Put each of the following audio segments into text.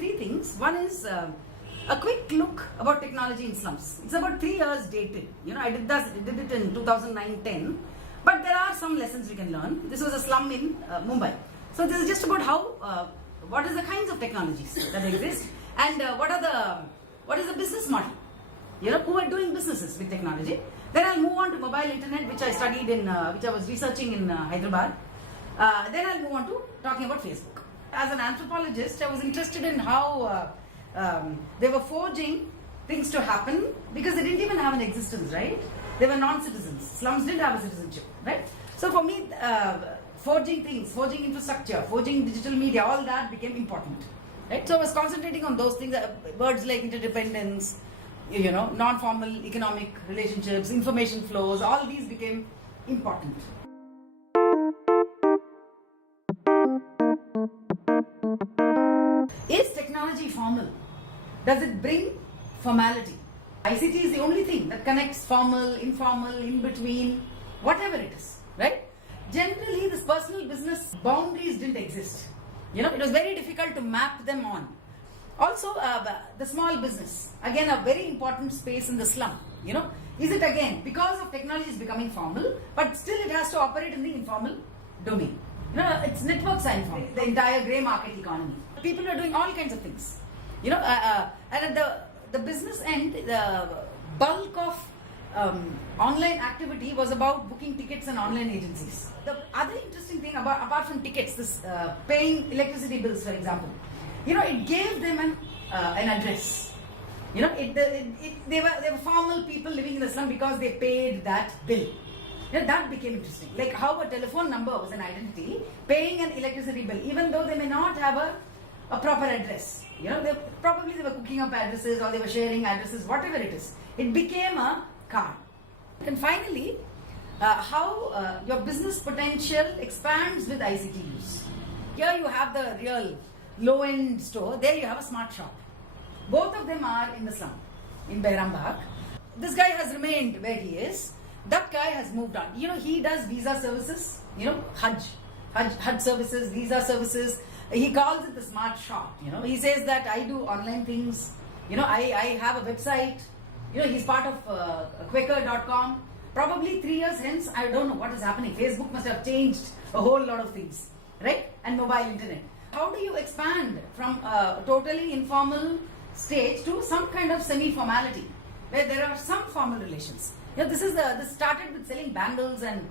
three things. One is a quick look about technology in slums. It's about 3 years dated. I did it in 2009-10, but there are some lessons we can learn. This was a slum in Mumbai. So this is just about how, what is the kinds of technologies that exist, and what is the business model. Who are doing businesses with technology. Then I'll move on to mobile internet, which I studied which I was researching in Hyderabad. Then I'll move on to talking about Facebook. As an anthropologist, I was interested in how they were forging things to happen because they didn't even have an existence, right? They were non-citizens. Slums didn't have a citizenship, right? So for me, forging things, forging infrastructure, forging digital media, all that became important, right? So I was concentrating on those things, words like interdependence, non-formal economic relationships, information flows, all these became important. Is technology formal? Does it bring formality? ICT is the only thing that connects formal, informal, in between, whatever it is, right? Generally, this personal business boundaries didn't exist. It was very difficult to map them on. Also, the small business, again, a very important space in the slum. Is it again, because of technology is becoming formal, but still it has to operate in the informal domain. Its networks are informal. The entire grey market economy. People are doing all kinds of things. And at the business end, the bulk of online activity was about booking tickets and online agencies. The other interesting thing apart from tickets, this paying electricity bills, for example, it gave them an address. They were formal people living in the slum because they paid that bill. That became interesting. Like how a telephone number was an identity, paying an electricity bill, even though they may not have a proper address. They were cooking up addresses or they were sharing addresses, whatever it is. It became a card. And finally, how your business potential expands with ICT use. Here you have the real low-end store. There you have a smart shop. Both of them are in the slum, in Bairambagh. This guy has remained where he is. That guy has moved on. He does visa services, Hajj services, visa services. He calls it the smart shop. He says that I do online things. I have a website. He's part of Quaker.com. Probably 3 years hence, I don't know what is happening. Facebook must have changed a whole lot of things, right? And mobile internet. How do you expand from a totally informal stage to some kind of semi-formality where there are some formal relations? This started with selling bangles and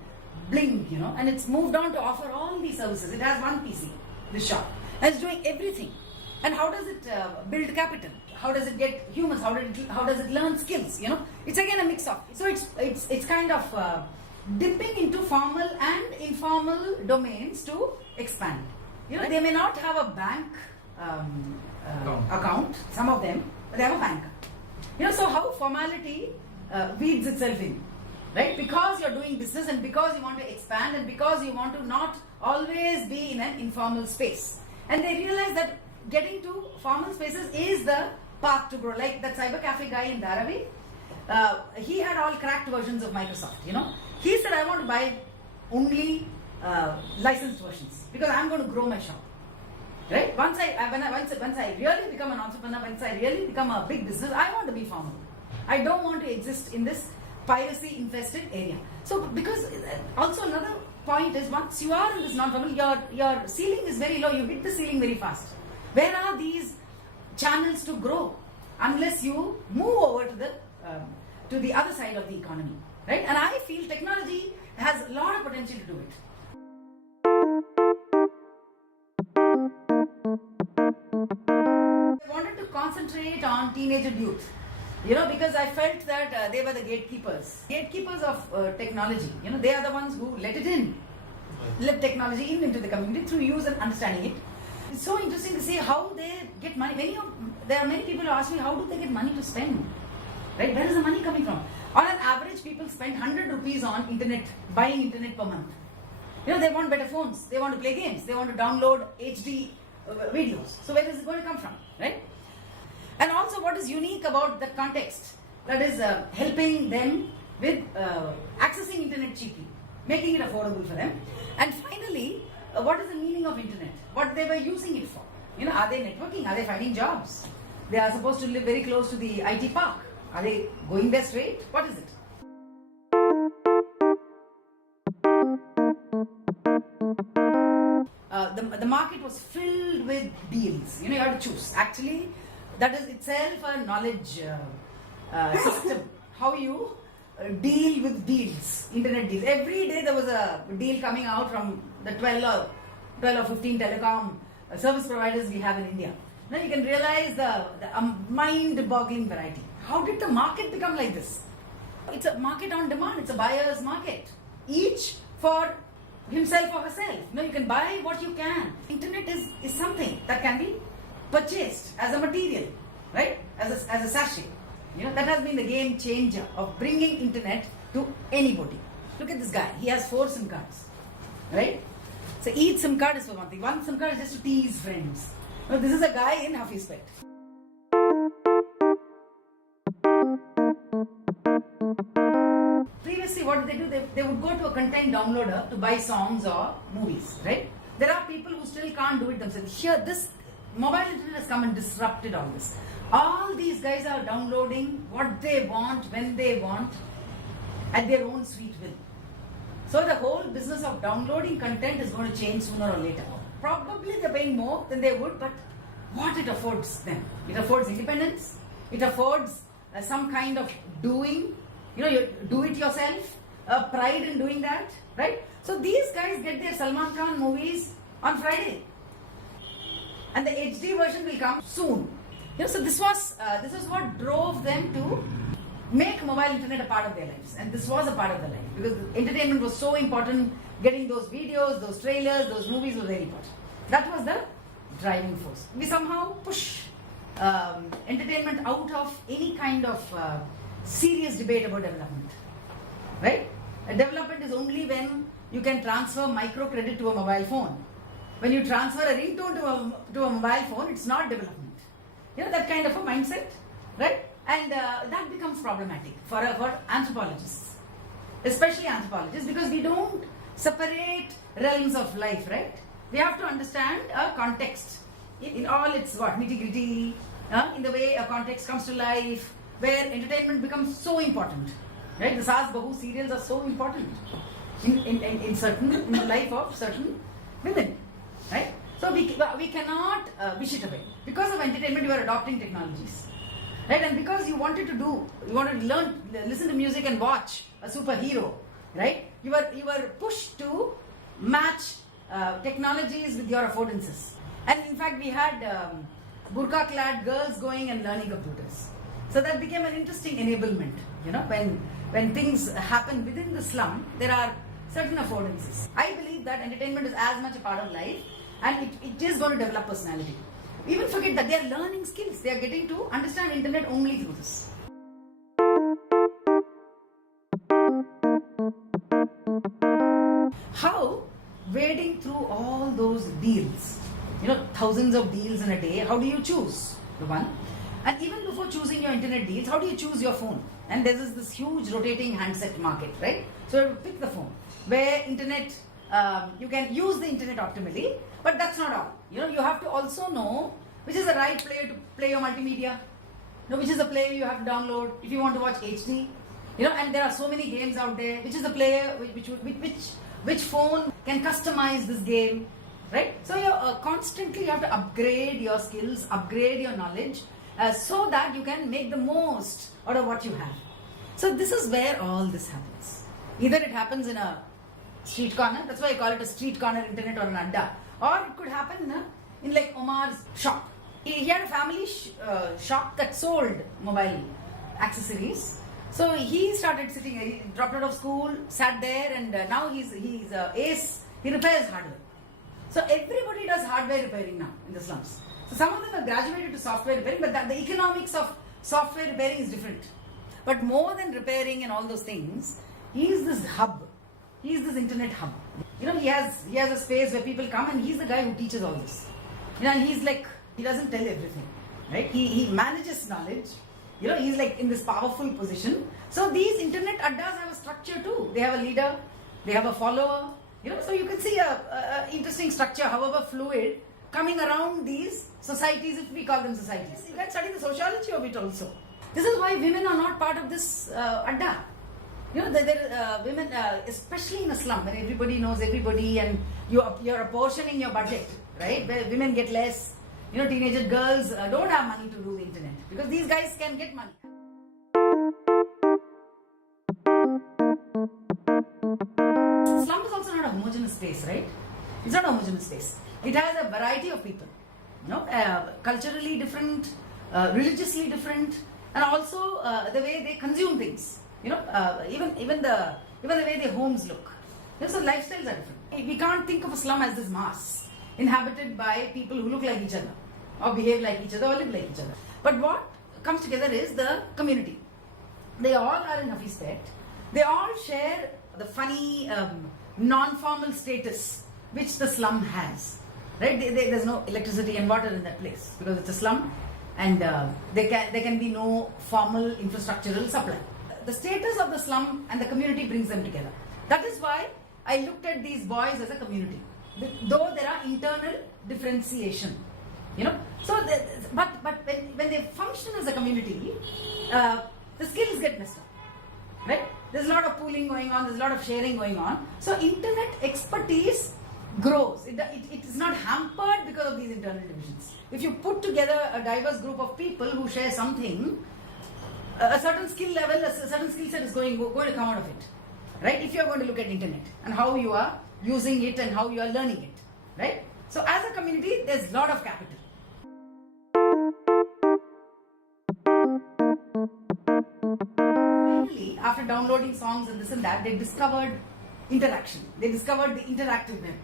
bling, and it's moved on to offer all these services. It has one PC, this shop, and it's doing everything. And how does it build capital? How does it get humans? How does it learn skills? It's again a mix of. So it's kind of dipping into formal and informal domains to expand. They may not have a bank account, some of them, but they have a bank. So how formality weeds itself in, right? Because you're doing business and because you want to expand and because you want to not always be in an informal space. And they realize that getting to formal spaces is the path to grow. Like that cyber cafe guy in Dharavi, he had all cracked versions of Microsoft, He said, I want to buy only licensed versions because I'm going to grow my shop. Right? Once I really become an entrepreneur, once I really become a big business, I want to be formal. I don't want to exist in this piracy-infested area. So, because also another point is once you are in this non-formal, your ceiling is very low. You hit the ceiling very fast. Where are these channels to grow unless you move over to the other side of the economy, right? And I feel technology has a lot of potential to do it. I wanted to concentrate on teenage youth, because I felt that they were the gatekeepers of technology. They are the ones who let technology into the community through use and understanding it. It's so interesting to see how they get money. There are many people who ask me, how do they get money to spend? Right? Where is the money coming from? On an average, people spend 100 rupees on internet, buying internet per month. They want better phones. They want to play games. They want to download HD videos. So where is it going to come from? Right? And also what is unique about that context? That is helping them with accessing internet cheaply, making it affordable for them. And finally, what is the meaning of internet? What they were using it for? Are they networking? Are they finding jobs? They are supposed to live very close to the IT park. Are they going there straight? What is it? The market was filled with deals. You have to choose. Actually, that is itself a knowledge system. How you deal with deals, internet deals. Every day there was a deal coming out from the 12 or 15 telecom service providers we have in India. Now you can realize the mind-boggling variety. How did the market become like this? It's a market on demand. It's a buyer's market. Each for himself or herself. You can buy what you can. Internet is something that can be purchased as a material, right? As a sachet. That has been the game changer of bringing internet to anybody. Look at this guy. He has 4 SIM cards, right? So each SIM card is for one thing. One SIM card is just to tease friends. This is a guy in Hafispet. Previously, what did they do? They would go to a content downloader to buy songs or movies, right? There are people who still can't do it themselves. Here, this mobile internet has come and disrupted all this. All these guys are downloading what they want, when they want, at their own sweet will. So the whole business of downloading content is going to change sooner or later. Probably they're paying more than they would, but what it affords them? It affords independence. It affords some kind of doing. You do it yourself. Pride in doing that, right? So these guys get their Salman Khan movies on Friday, and the HD version will come soon. So this is what drove them to make mobile internet a part of their lives, and this was a part of their life because entertainment was so important. Getting those videos, those trailers, those movies was very important. That was the driving force. We somehow push entertainment out of any kind of serious debate about development, right? Development is only when you can transfer microcredit to a mobile phone. When you transfer a ringtone to a mobile phone, it's not development. That kind of a mindset, right? And that becomes problematic for anthropologists, especially anthropologists, because we don't separate realms of life, right? We have to understand a context in all its nitty-gritty, in the way a context comes to life, where entertainment becomes so important, right? The Saas Bahu serials are so important in the life of certain women, right? So we cannot wish it away. Because of entertainment, you are adopting technologies, right? And because you wanted to learn, listen to music and watch a superhero, right? You were pushed to match technologies with your affordances. And in fact, we had burqa-clad girls going and learning computers. So that became an interesting enablement. When things happen within the slum, there are certain affordances. I believe that entertainment is as much a part of life, and it is going to develop personality. Even forget that they are learning skills. They are getting to understand internet only through this. How, wading through all those deals, thousands of deals in a day, how do you choose the one? And even before choosing your internet deals, how do you choose your phone? And there is this huge rotating handset market, right? So you pick the phone where internet, you can use the internet optimally, but that's not all. You have to also know which is the right player to play your multimedia, which is the player you have to download if you want to watch HD, and there are so many games out there. Which is the player, which phone can customize this game, right? So you constantly have to upgrade your skills, upgrade your knowledge, so that you can make the most out of what you have. So this is where all this happens. Either it happens in a street corner, that's why I call it a street corner internet or an adda, or it could happen in like Omar's shop. He had a family shop that sold mobile accessories. So he started sitting, he dropped out of school, sat there, and now he's ace, he repairs hardware. So everybody does hardware repairing now in the slums. So some of them have graduated to software repairing, but the economics of software repairing is different. But more than repairing and all those things, he is this hub. He is this internet hub. He has a space where people come, and he's the guy who teaches all this. And he's like, he doesn't tell everything, right? He manages knowledge. He's like in this powerful position. So these internet addas have a structure too. They have a leader, they have a follower. So you can see a interesting structure, however fluid, coming around these societies, if we call them societies. You can study the sociology of it also. This is why women are not part of this adda. You know, women, especially in a slum, where everybody knows everybody and you're apportioning your budget, right? Where women get less. You know, teenager girls don't have money to do the internet because these guys can get money. Slum is also not a homogeneous space, right? It's not a homogeneous space. It has a variety of people, you know, culturally different, religiously different, and also the way they consume things. You know, even the way their homes look. You know, so lifestyles are different. We can't think of a slum as this mass inhabited by people who look like each other, or behave like each other, or live like each other. But what comes together is the community. They all are in Hafiz Pet. They all share the funny, non-formal status which the slum has. Right? There's no electricity and water in that place because it's a slum, and there can be no formal infrastructural supply. The status of the slum and the community brings them together. That is why I looked at these boys as a community, though there are internal differentiation. You know, so but when they function as a community, the skills get messed up. Right? There's a lot of pooling going on. There's a lot of sharing going on. So internet expertise grows. It is not hampered because of these internal divisions. If you put together a diverse group of people who share something, a certain skill level, a certain skill set is going to come out of it. Right? If you are going to look at internet and how you are using it and how you are learning it. Right? So as a community, there's a lot of capital. Finally, after downloading songs and this and that, they discovered interaction. They discovered the interactive web.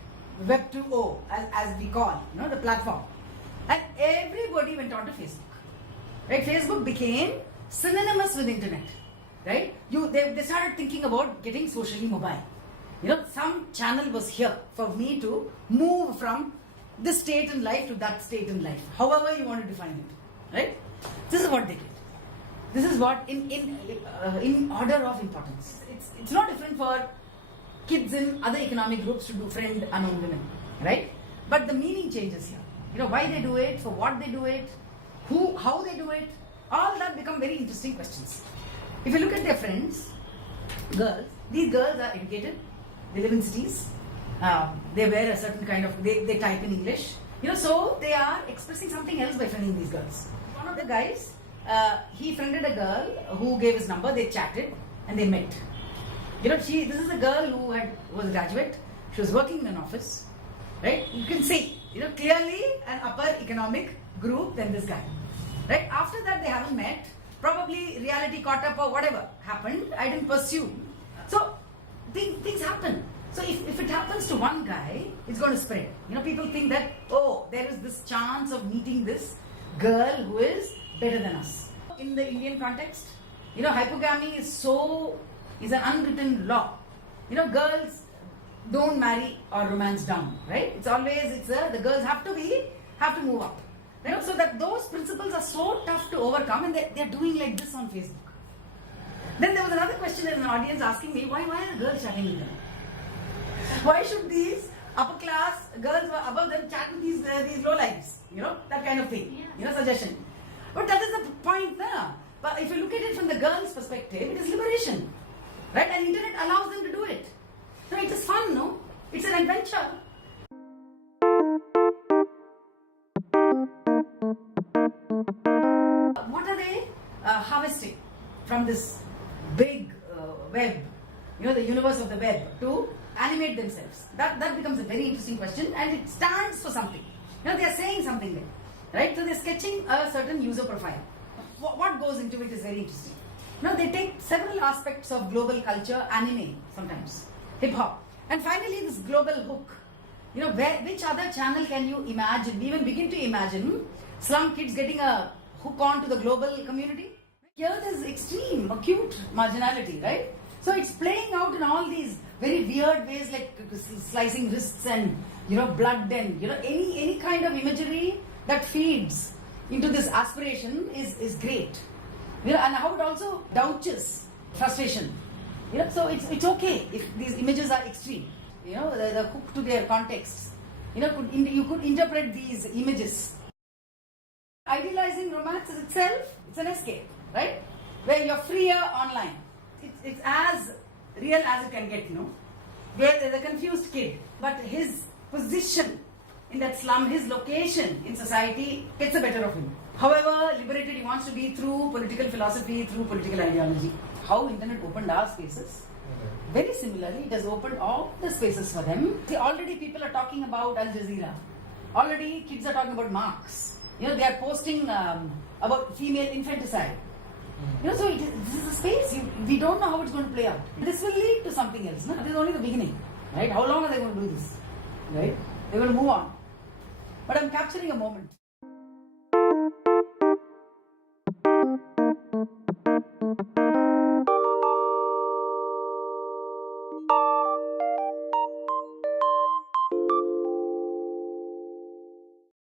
Web 2.0, as we call, you know, the platform. And everybody went on to Facebook. Right? Facebook became synonymous with internet. Right? They started thinking about getting socially mobile. You know, some channel was here for me to move from this state in life to that state in life. However you want to define it. Right? This is what they did. This is what in order of importance. It's not different for kids in other economic groups to do friend unknown women, right? But the meaning changes here. You know, why they do it, for what they do it, how they do it, all that become very interesting questions. If you look at their friends, girls, these girls are educated, they live in cities, they wear a certain kind of, they type in English, you know, so they are expressing something else by friending these girls. One of the guys, he friended a girl who gave his number, they chatted and they met. You know, this is a girl who was a graduate. She was working in an office, right? You can see, you know, clearly an upper economic group than this guy, right? After that, they haven't met. Probably reality caught up or whatever happened. I didn't pursue. So things happen. So if it happens to one guy, it's going to spread. You know, people think that, oh, there is this chance of meeting this girl who is better than us. In the Indian context, you know, hypogamy is an unwritten law. You know, girls don't marry or romance down, right? It's always, the girls have to move up. You know, so that those principles are so tough to overcome, and they're doing like this on Facebook. Then there was another question in an audience asking me, why are the girls chatting with them? Why should these upper class girls who are above them chat with these low lives? You know, that kind of thing. Yeah. You know, suggestion. But that is the point now. But if you look at it from the girl's perspective, it is liberation. Right? And internet allows them to do it. So it is fun, no? It's an adventure. What are they harvesting from this big web, you know, the universe of the web, to animate themselves? That becomes a very interesting question, and it stands for something. You know, they are saying something there, right? So they're sketching a certain user profile. What goes into it is very interesting. You know, they take several aspects of global culture, anime sometimes, hip hop, and finally this global hook. You know, which other channel can you imagine, even begin to imagine, slum kids getting a hook on to the global community? Here there's extreme, acute marginality, right? So it's playing out in all these very weird ways, like slicing wrists and, you know, blood and, you know, any kind of imagery that feeds into this aspiration is great. You know, and how it also douches frustration. You know, so it's okay if these images are extreme. You know, the hook to their context you could interpret these images. Idealizing romance is itself, it's an escape, right? Where you're freer online. It's as real as it can get, Where there's a confused kid, but his position in that slum, his location in society gets the better of him. However liberated he wants to be through political philosophy, through political ideology. How internet opened our spaces. Very similarly, it has opened all the spaces for them. See, already people are talking about Al Jazeera. Already kids are talking about Marx. They are posting about female infanticide. So this is a space. We don't know how it's going to play out. This will lead to something else. This is only the beginning. Right? How long are they going to do this? Right? They're going to move on. But I'm capturing a moment.